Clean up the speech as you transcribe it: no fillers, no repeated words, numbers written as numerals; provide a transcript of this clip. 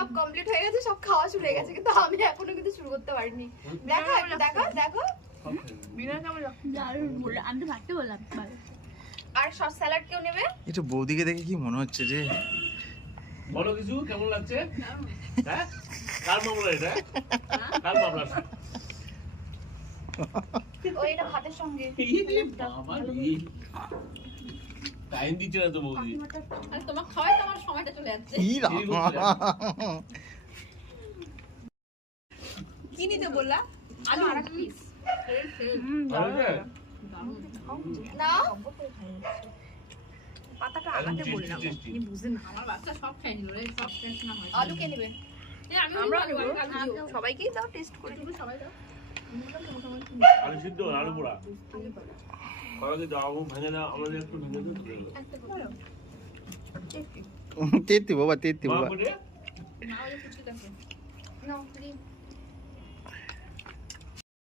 সব কমপ্লিট হয়ে গেছে, সব খাওয়া শুরু হয়ে গেছে, কিন্তু আমি এখনো কিন্তু শুরু করতে পারিনি। দেখো দেখো দেখো বিনা কেমন লাগছে? আমি তো ভাবতে বললাম। আর সস স্যালাড কেউ নেবে? এটা বৌদিকে দেখে কি মনে হচ্ছে যে বলো কিছু, কেমন লাগছে? হ্যাঁ, কার মামলা এটা? কার মামলা? ওই এটা ভাতের সঙ্গে টাইম দিচ্ছে না তো বৌদি। আর তোমার খাওয়াই তো আমার সময়টা চলে যাচ্ছে। কি কি নিতে বললা? আলু আর একটা পিস। না পাতাটা আগাতে বললাম। আপনি বুঝেন না, আমার বাচ্চা সব খাই নিল রে, সব শেষ না হয়। আলু কে নেবে? আমরা সবাইকেই দাও, টেস্ট করে। সবাই দাও। আলু সিদ্ধ, আলু পোড়া। কড়াইতে দাও, ভেঙে দাও, আমাদের একটু ভেঙে দিও, তুলে দাও। তেত্তি বাবা, তেত্তি মা বাবা। করে না ওই কিছু দেখো। নাও,